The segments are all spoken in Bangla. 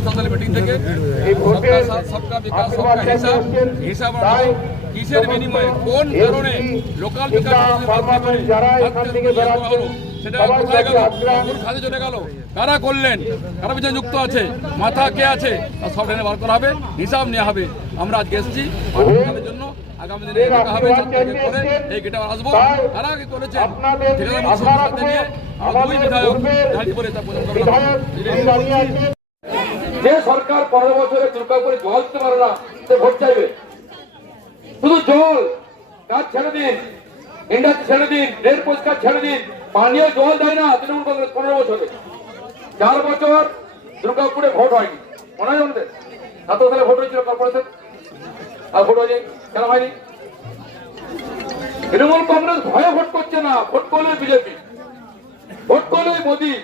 আসামের মিটিং থেকে সবকা সাথ সবকা বিকাশ সবকা হিসাব কিসের বিনিময়ে কোন কারণে লোকাল বিকাশ হলো সেটা কোথায় গেল, কোন খাতে চলে গেল, কারা করলেন, কারা পিছনে যুক্ত আছে, মাথা কে আছে, সব টেনে বার করা হবে, হিসাব নেওয়া হবে। আমরা আজকে এসেছি জন্য, আগামী দিনে দেখা হবে করে এই গেটে আসবো। কারা কি করেছেন দুই বিধায়ক যে সরকার 15 বছরে দুর্গাপুরে জল দিতে পারে না, সে ভোট চাইবে। শুধু জল কাজ ছেড়ে দিন, ইন্ডাস্ট্রি ছেড়ে দিন, রেল পরিষ্কার ছেড়ে দিন, পানীয় জল দেয় না তৃণমূল কংগ্রেস 15 বছরে। 4 বছর দুর্গাপুরে ভোট হয়নি, মনে হয় আমাদের 17 সালে ভোট হয়েছিল কর্পোরেশন, আর ভোট হয়নি কেন হয়নি? তৃণমূল কংগ্রেস ভয়ে ভোট করছে না, ভোট করলে বিজেপি, ভোট করলে মোদী।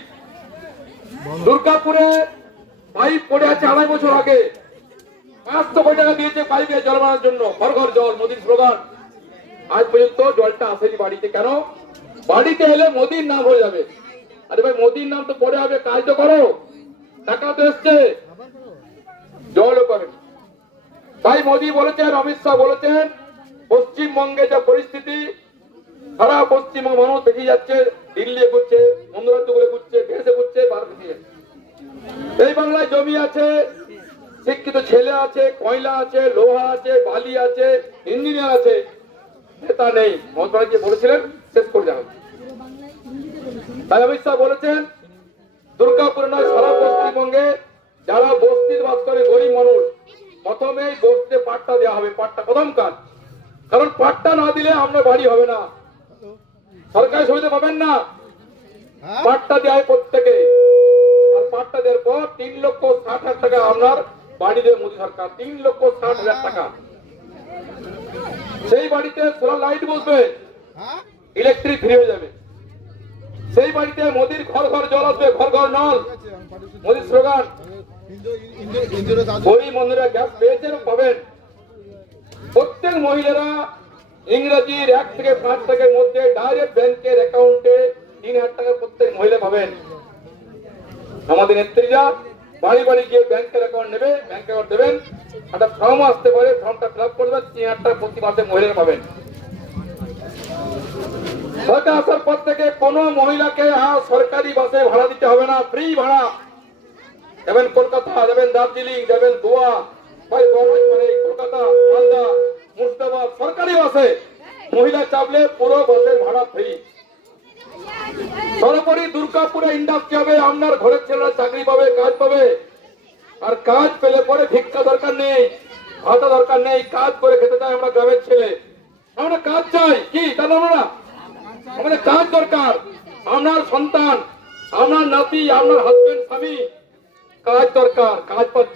দুর্গাপুরে পাইপ পড়ে আছে 2.5 বছর আগে, 500 কোটি টাকা দিয়েছে পাইপে জল মারার জন্য, ঘর ঘর জল, মোদীর স্লোগান। আজ পর্যন্ত জলটা আসেনি বাড়িতে। কেন? বাড়িতে এলে মোদীর নাম হয়ে যাবে। আরে ভাই, মোদীর নাম তো পরে হবে, কাজ তো করো, টাকা তো এসছে, জলও করেন। তাই মোদী বলেছেন, অমিত শাহ বলেছেন, পশ্চিমবঙ্গে যে পরিস্থিতি, সারা পশ্চিমবঙ্গ মানুষ দেখে যাচ্ছে, দিল্লি ঘুরছে, অন্য রাজ্যগুলো ঘুরছে, দেশে ঘুরছে, ভারতে। এই বাংলায় জমি আছে, শিক্ষিত ছেলে আছে, কয়লা আছে, লোহা আছে, বালি আছে, ইঞ্জিনিয়ার আছে, নেতা নেই। মমতা ব্যানার্জি বলেছিলেন শেষ করে যাবে। তাই অমিত শাহ বলেছেন, দুর্গাপুর নয় সারা পশ্চিমবঙ্গে যারা বস্তির বাস করে গরিব মানুষ, প্রথমেই বসতে পাট্টা দেওয়া হবে। পাট্টা প্রথম কাজ, কারণ পাট্টা না দিলে আপনার বাড়ি হবে না, সরকারি সুবিধা পাবেন না। পাট্টা দেওয়া হয় প্রত্যেকে, আর পাট্টা দেওয়ার পর 3,60,000 টাকা আপনার বাড়ি দেবে মোদী সরকার, 3,60,000 টাকা। সেই বাড়িতে সোলার লাইট বসবে, ইলেকট্রিক ফ্রি হয়ে যাবে। সেই বাড়িতে মোদীর ঘর ঘর জল আসবে, ঘর ঘর নল, মোদীর স্লোগান। গরিব মন্দিরা গ্যাস পেয়েছেন, পাবেন। প্রত্যেক মহিলারা ইংরেজির 1 থেকে 5 টাকার মধ্যে ডাইরেক্ট ব্যাংকের অ্যাকাউন্টে 3,000 টাকা প্রত্যেক মহিলা পাবেন। আমাদের নেত্রীরা বাড়ি বাড়ি গিয়ে ব্যাংকের অ্যাকাউন্ট নেবে, ব্যাংক অ্যাকাউন্ট দেবেন, একটা ফর্ম আসতে পারে, ফর্মটা ফিল আপ করবেন, 3,000 টাকা প্রতি মাসে মহিলারা পাবেন। সরকার আসার পর থেকে কোনো মহিলাকে সরকারি বাসে ভাড়া দিতে হবে না, ফ্রি ভাড়া। যাবেন কলকাতা, যাবেন দার্জিলিং, যাবেন গোয়া, মানে কলকাতা, মালদা, মুর্শিদাবাদ, সরকারি বাসে মহিলা চাপলে পুরো বাসের ভাড়া ফ্রি। সর্বোপরি দুর্গাপুরে ইন্ডাস্ট্রি হবে, আপনার ঘরের ছেলেরা চাকরি পাবে, কাজ পাবে। আর কাজ পেলে পরে ভিক্ষা দরকার নেই, ভাতা দরকার নেই, কাজ করে খেতে চাই আমরা গ্রামের ছেলে। আমরা কাজ চাই কি জানো না, আমাদের কাজ দরকার। আপনার সন্তান, আপনার নাতি, আপনার হাজবেন্ড, স্বামী, কাজ দরকার, কাজ পাচ্ছে